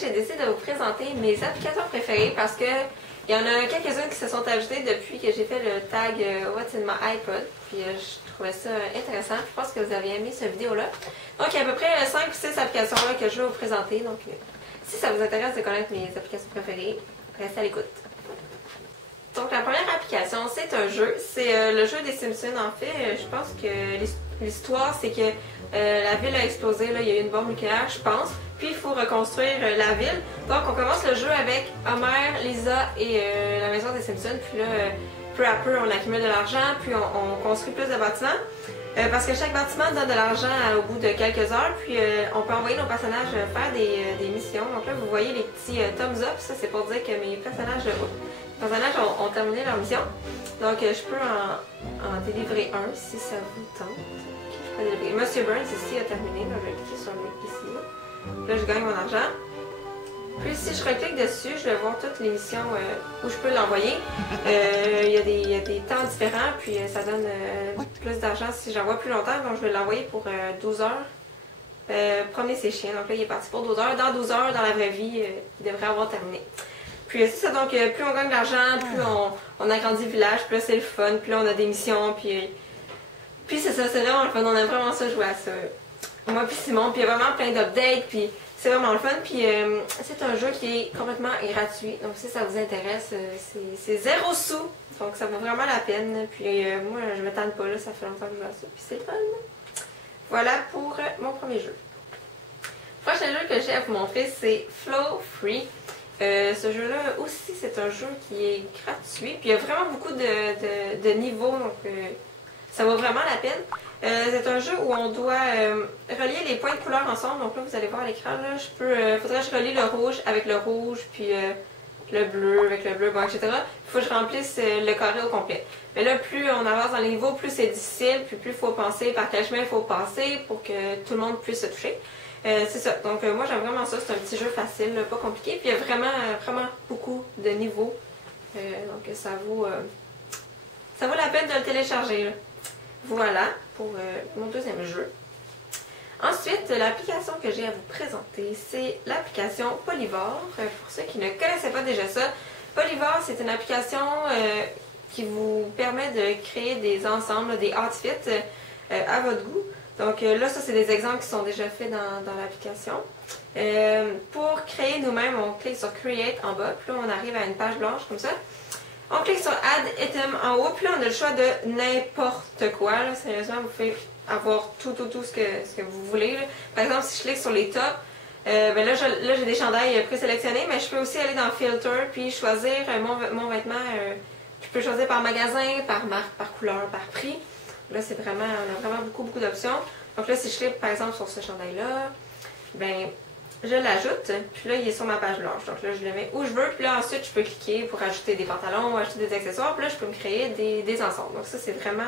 j'ai décidé de vous présenter mes applications préférées parce que il y en a quelques-unes qui se sont ajoutées depuis que j'ai fait le tag What's in my iPod. Puis je trouvais ça intéressant. Je pense que vous avez aimé cette vidéo-là. Donc il y a à peu près 5 ou 6 applications là, que je vais vous présenter. Donc si ça vous intéresse de connaître mes applications préférées, restez à l'écoute. Donc la première application, c'est un jeu. C'est le jeu des Simpsons en fait. Je pense que l'histoire, c'est que la ville a explosé. Là, il y a eu une bombe nucléaire, je pense. Puis il faut reconstruire la ville. Donc on commence le jeu avec Homer, Lisa et la maison des Simpsons. Puis là, peu à peu, on accumule de l'argent. Puis on construit plus de bâtiments. Parce que chaque bâtiment donne de l'argent au bout de quelques heures. Puis on peut envoyer nos personnages faire des missions. Donc là, vous voyez les petits thumbs up. Ça, c'est pour dire que mes personnages ont terminé leur mission. Donc je peux en délivrer un si ça vous tente. Je peux délivrer. Monsieur Burns ici a terminé. Donc je vais cliquer sur lui ici. Là, je gagne mon argent. Puis si je reclique dessus, je vais voir toutes les missions où je peux l'envoyer. Il y a des temps différents, puis ça donne plus d'argent si j'envoie plus longtemps. Donc je vais l'envoyer pour 12 heures. Promener ses chiens. Donc là, il est parti pour 12 heures. Dans 12 heures, dans la vraie vie, il devrait avoir terminé. Puis c'est ça, donc plus on gagne d'argent, plus on agrandit le village, plus c'est le fun, plus on a des missions, puis c'est ça, c'est vraiment le fun. On aime vraiment ça jouer à ça. Moi puis Simon, puis il y a vraiment plein d'updates, puis c'est vraiment le fun. Puis c'est un jeu qui est complètement gratuit, donc si ça vous intéresse, c'est 0 sous, donc ça vaut vraiment la peine. Puis moi, je me tente pas, là, ça fait longtemps que je joue à ça, puis c'est le fun. Voilà pour mon premier jeu. Le prochain jeu que j'ai à vous montrer, c'est Flow Free. Ce jeu-là aussi, c'est un jeu qui est gratuit, puis il y a vraiment beaucoup de niveaux, donc ça vaut vraiment la peine. C'est un jeu où on doit relier les points de couleur ensemble. Donc là, vous allez voir à l'écran, faudrait que je relie le rouge avec le rouge, puis le bleu avec le bleu, bon, etc. Il faut que je remplisse le carré au complet. Mais là, plus on avance dans les niveaux, plus c'est difficile, puis plus il faut penser par quel chemin il faut passer pour que tout le monde puisse se toucher. C'est ça. Donc moi, j'aime vraiment ça. C'est un petit jeu facile, pas compliqué. Puis il y a vraiment beaucoup de niveaux. Donc ça vaut la peine de le télécharger, là. Voilà pour mon deuxième jeu. Ensuite, l'application que j'ai à vous présenter, c'est l'application Polyvore. Pour ceux qui ne connaissaient pas déjà ça, Polyvore, c'est une application qui vous permet de créer des ensembles, des outfits à votre goût. Donc là, ça, c'est des exemples qui sont déjà faits dans l'application. Pour créer nous-mêmes, on clique sur Create en bas, puis là, on arrive à une page blanche comme ça. On clique sur Add Item en haut, puis là on a le choix de n'importe quoi. Là. Sérieusement, vous pouvez avoir tout ce que vous voulez. Là. Par exemple, si je clique sur les tops, ben là j'ai des chandails présélectionnés, mais je peux aussi aller dans Filter, puis choisir mon vêtement. Je peux choisir par magasin, par marque, par couleur, par prix. Là, on a vraiment beaucoup d'options. Donc là, si je clique par exemple sur ce chandail-là, ben je l'ajoute, puis là, il est sur ma page blanche. Donc là, je le mets où je veux, puis là, ensuite, je peux cliquer pour ajouter des pantalons ou ajouter des accessoires, puis là, je peux me créer des ensembles. Donc ça, c'est vraiment...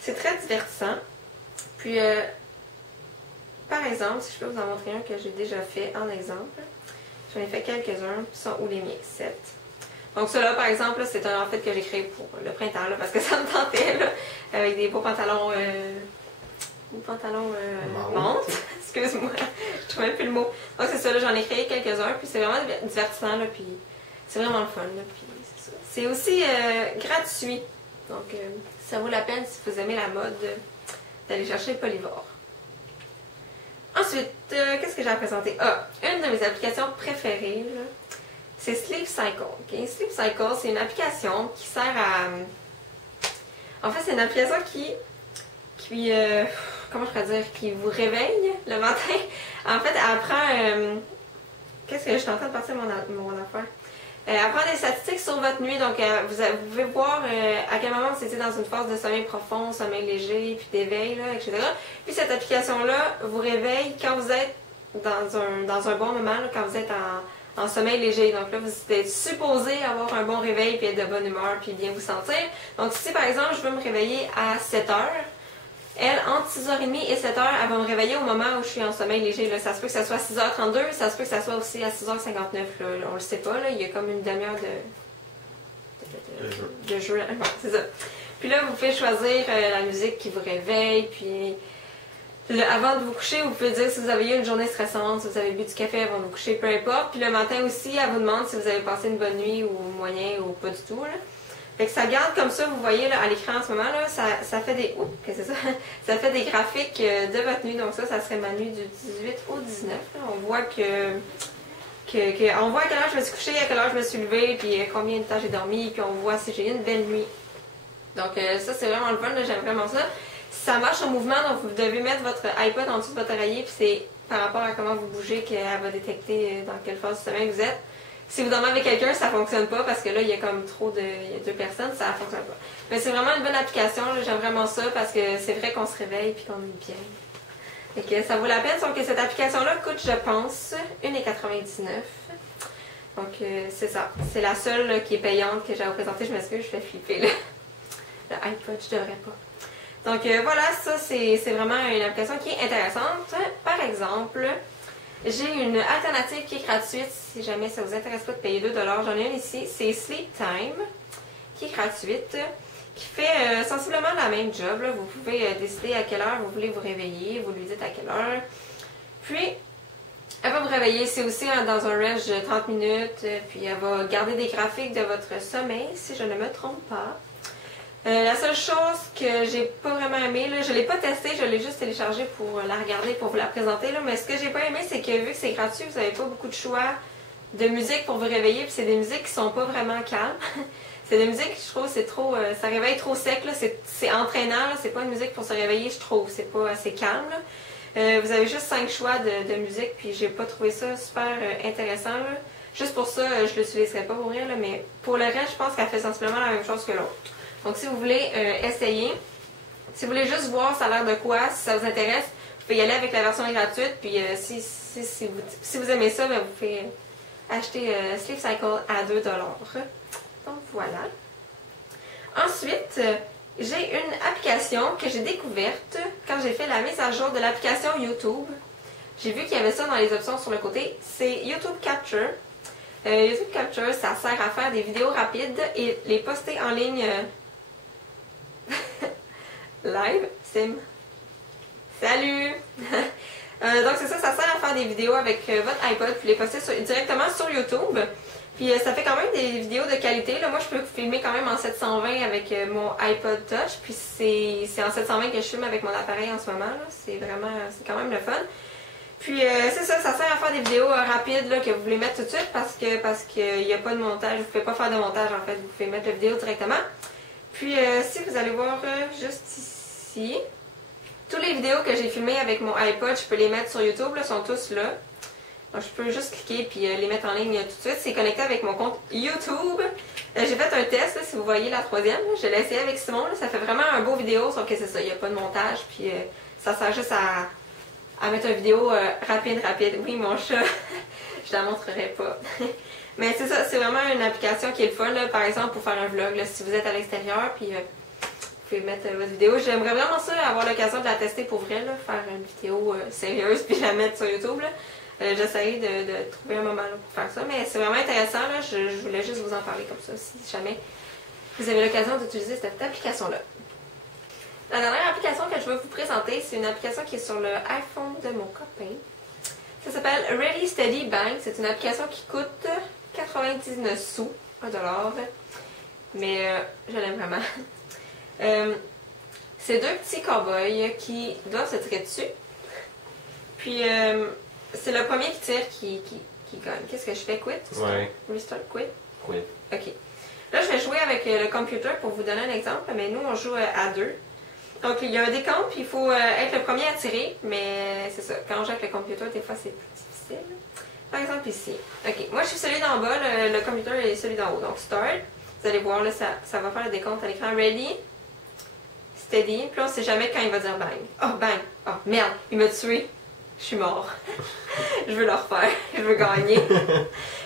c'est très divertissant. Puis, par exemple, si je peux vous en montrer un que j'ai déjà fait en exemple, j'en ai fait quelques-uns, sont où les miens? 7. Donc ceux-là, par exemple, c'est un outfit que j'ai créé pour le printemps, là, parce que ça me tentait, là, avec des beaux pantalons... menthe. Excuse-moi, je trouvais plus le mot. Donc c'est ça, là, j'en ai créé quelques-uns, puis c'est vraiment divertissant, là, puis c'est vraiment le fun, là, puis c'est ça. C'est aussi gratuit, donc ça vaut la peine si vous aimez la mode d'aller chercher le Polyvore. Ensuite, qu'est-ce que j'ai à présenter? Ah, une de mes applications préférées, c'est Sleep Cycle. Okay? Sleep Cycle, c'est une application qui sert à... En fait, c'est une application qui comment je pourrais dire, qui vous réveille le matin. En fait, elle prend... qu'est-ce que je suis en train de partir mon affaire? Elle prend des statistiques sur votre nuit, donc vous pouvez voir à quel moment vous étiez dans une phase de sommeil profond, sommeil léger, puis d'éveil, etc. Puis cette application-là vous réveille quand vous êtes dans un bon moment, là, quand vous êtes en sommeil léger. Donc là, vous êtes supposé avoir un bon réveil, puis être de bonne humeur, puis bien vous sentir. Donc si par exemple, je veux me réveiller à 7 heures, elle, entre 6h30 et 7h, elle va me réveiller au moment où je suis en sommeil léger. Là. Ça se peut que ça soit à 6h32, ça se peut que ça soit aussi à 6h59. Là. On le sait pas, là. Il y a comme une demi-heure de jeu. C'est ça. Puis là, vous pouvez choisir la musique qui vous réveille, puis Avant de vous coucher, vous pouvez dire si vous avez eu une journée stressante, si vous avez bu du café avant de vous coucher, peu importe. Puis le matin aussi, elle vous demande si vous avez passé une bonne nuit ou moyen ou pas du tout. Là. Fait que ça garde comme ça, vous voyez là, à l'écran en ce moment, là, ça fait des. Oups, qu'est-ce que c'est ça? Ça fait des graphiques de votre nuit. Donc ça serait ma nuit du 18 au 19. Là. On voit on voit à quelle heure je me suis couchée, à quelle heure je me suis levée, puis combien de temps j'ai dormi, puis on voit si j'ai eu une belle nuit. Donc ça, c'est vraiment le fun, j'aime vraiment ça. Ça marche en mouvement, donc vous devez mettre votre iPod en dessous de votre oreiller, puis c'est par rapport à comment vous bougez qu'elle va détecter dans quelle phase du sommeil vous êtes. Si vous dormez avec quelqu'un, ça fonctionne pas parce que là, il y a comme trop de. Il y a 2 personnes, ça fonctionne pas. Mais c'est vraiment une bonne application, j'aime vraiment ça parce que c'est vrai qu'on se réveille puis qu'on est bien. Et que ça vaut la peine, sauf que cette application-là coûte, je pense, 1,99$. Donc c'est ça. C'est la seule là, qui est payante que j'ai à vous présenter. Je m'excuse, je fais flipper là. Le iPod, je devrais pas. Donc voilà, ça c'est vraiment une application qui est intéressante. Par exemple, j'ai une alternative qui est gratuite si jamais ça vous intéresse pas de payer 2$. J'en ai une ici, c'est Sleep Time, qui est gratuite, qui fait sensiblement la même job. Là. Vous pouvez décider à quelle heure vous voulez vous réveiller, vous lui dites à quelle heure. Puis, elle va vous réveiller, c'est aussi dans un range de 30 minutes, puis elle va garder des graphiques de votre sommeil, si je ne me trompe pas. La seule chose que j'ai pas vraiment aimé, là, je l'ai pas testé, je l'ai juste téléchargé pour la regarder, pour vous la présenter. Là, mais ce que j'ai pas aimé, c'est que vu que c'est gratuit, vous n'avez pas beaucoup de choix de musique pour vous réveiller. Puis c'est des musiques qui sont pas vraiment calmes. C'est des musiques, je trouve, c'est trop, ça réveille trop sec. C'est entraînant. C'est pas une musique pour se réveiller, je trouve. C'est pas assez calme. Là. Vous avez juste 5 choix de musique, puis j'ai pas trouvé ça super intéressant. Là. Juste pour ça, je l'utiliserai pas pour rien. Là, mais pour le reste, je pense qu'elle fait sensiblement la même chose que l'autre. Donc, si vous voulez essayer, si vous voulez juste voir ça a l'air de quoi, si ça vous intéresse, vous pouvez y aller avec la version gratuite. Puis, si vous aimez ça, bien, vous pouvez acheter Sleep Cycle à 2$. Donc, voilà. Ensuite, j'ai une application que j'ai découverte quand j'ai fait la mise à jour de l'application YouTube. J'ai vu qu'il y avait ça dans les options sur le côté. C'est YouTube Capture. YouTube Capture, ça sert à faire des vidéos rapides et les poster en ligne live. Sim. Salut! Donc c'est ça, ça sert à faire des vidéos avec votre iPod puis les poster directement sur YouTube. Puis ça fait quand même des vidéos de qualité. Là, moi, je peux filmer quand même en 720 avec mon iPod Touch. Puis c'est en 720 que je filme avec mon appareil en ce moment. C'est quand même le fun. Puis c'est ça, ça sert à faire des vidéos rapides là, que vous voulez mettre tout de suite parce qu'il n'y a pas de montage. Vous ne pouvez pas faire de montage en fait, vous pouvez mettre la vidéo directement. Puis si vous allez voir juste ici, toutes les vidéos que j'ai filmées avec mon iPod, je peux les mettre sur YouTube, là, sont tous là. Donc je peux juste cliquer puis les mettre en ligne tout de suite. C'est connecté avec mon compte YouTube. J'ai fait un test, là, si vous voyez la troisième. Je l'ai essayé avec Simon. Là, ça fait vraiment un beau vidéo, sauf que c'est ça, il n'y a pas de montage. Puis ça sert juste à mettre une vidéo rapide. Oui, mon chat, je la montrerai pas. Mais c'est ça, c'est vraiment une application qui est le fun, là, par exemple, pour faire un vlog. Là, si vous êtes à l'extérieur, puis vous pouvez mettre votre vidéo. J'aimerais vraiment ça, avoir l'occasion de la tester pour vrai, là, faire une vidéo sérieuse, puis la mettre sur YouTube. J'essaierai de trouver un moment là, pour faire ça. Mais c'est vraiment intéressant, là, je voulais juste vous en parler comme ça, si jamais vous avez l'occasion d'utiliser cette application-là. La dernière application que je vais vous présenter, c'est une application qui est sur le iPhone de mon copain. Ça s'appelle Ready Steady Bang. C'est une application qui coûte 99 sous, $1. Mais je l'aime vraiment. C'est 2 petits cow-boys qui doivent se tirer dessus. Puis c'est le premier qui tire qui gagne. Qu'est-ce que je fais? Quit? Ouais. Restart? Quit? Quit. Ok. Là, je vais jouer avec le computer pour vous donner un exemple, mais nous, on joue à 2. Donc, il y a un décompte, puis il faut être le premier à tirer, mais c'est ça. Quand on joue avec le computer, des fois, c'est plus difficile. Par exemple, ici. Ok, moi, je suis celui d'en bas, le computer est celui d'en haut. Donc, Start. Vous allez voir, là, ça va faire le décompte à l'écran. Ready, Steady. Puis là, on sait jamais quand il va dire bang. Oh, bang. Oh, merde, il m'a tué. Je suis mort. Je veux le refaire. Je veux gagner.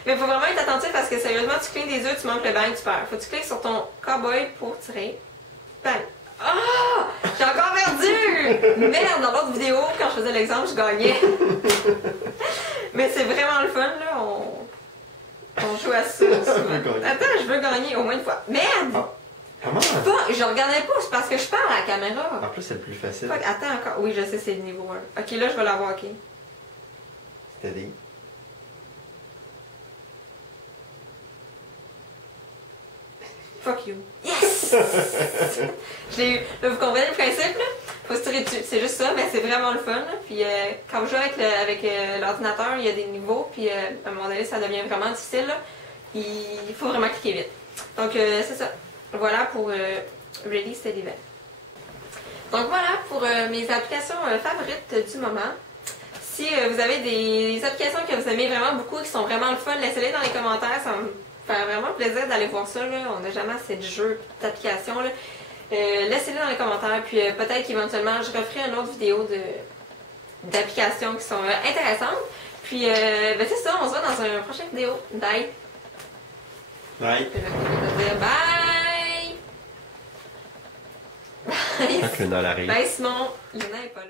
Mais il faut vraiment être attentif parce que sérieusement, tu clignes des yeux, tu manques le bang, tu perds. Faut que tu cliques sur ton cowboy pour tirer. Bang. Ah! Oh, j'ai encore perdu! Merde, dans l'autre vidéo, quand je faisais l'exemple, je gagnais. Mais c'est vraiment le fun, là. On joue à ça. Attends, je veux gagner au moins une fois. Merde! Comment? Pas, je regardais pas, c'est parce que je parle à la caméra. En plus, c'est le plus facile. Fuck, attends encore. Oui, je sais, c'est le niveau 1. Ok, là, je vais l'avoir, ok. Steady. Fuck you. Yes! Je l'ai eu. Là, vous comprenez le principe, là? Faut se tirer dessus. C'est juste ça, mais c'est vraiment le fun. Là. Puis quand je joue avec l'ordinateur, il y a des niveaux, puis à un moment donné, ça devient vraiment difficile. Là. Il faut vraiment cliquer vite. Donc, c'est ça. Voilà pour Ready Steady Vet. Donc, voilà pour mes applications favorites du moment. Si vous avez des applications que vous aimez vraiment beaucoup, qui sont vraiment le fun, laissez-les dans les commentaires. Ça me fait vraiment plaisir d'aller voir ça. Là. On n'a jamais assez de jeux, d'applications. Laissez-les dans les commentaires. Puis peut-être qu'éventuellement, je referai une autre vidéo d'applications qui sont intéressantes. Puis, ben, c'est ça. On se voit dans une prochaine vidéo. Bye! Bye! Bye! Quand le Nol arrive. Bye Simon! Lina n'est pas là.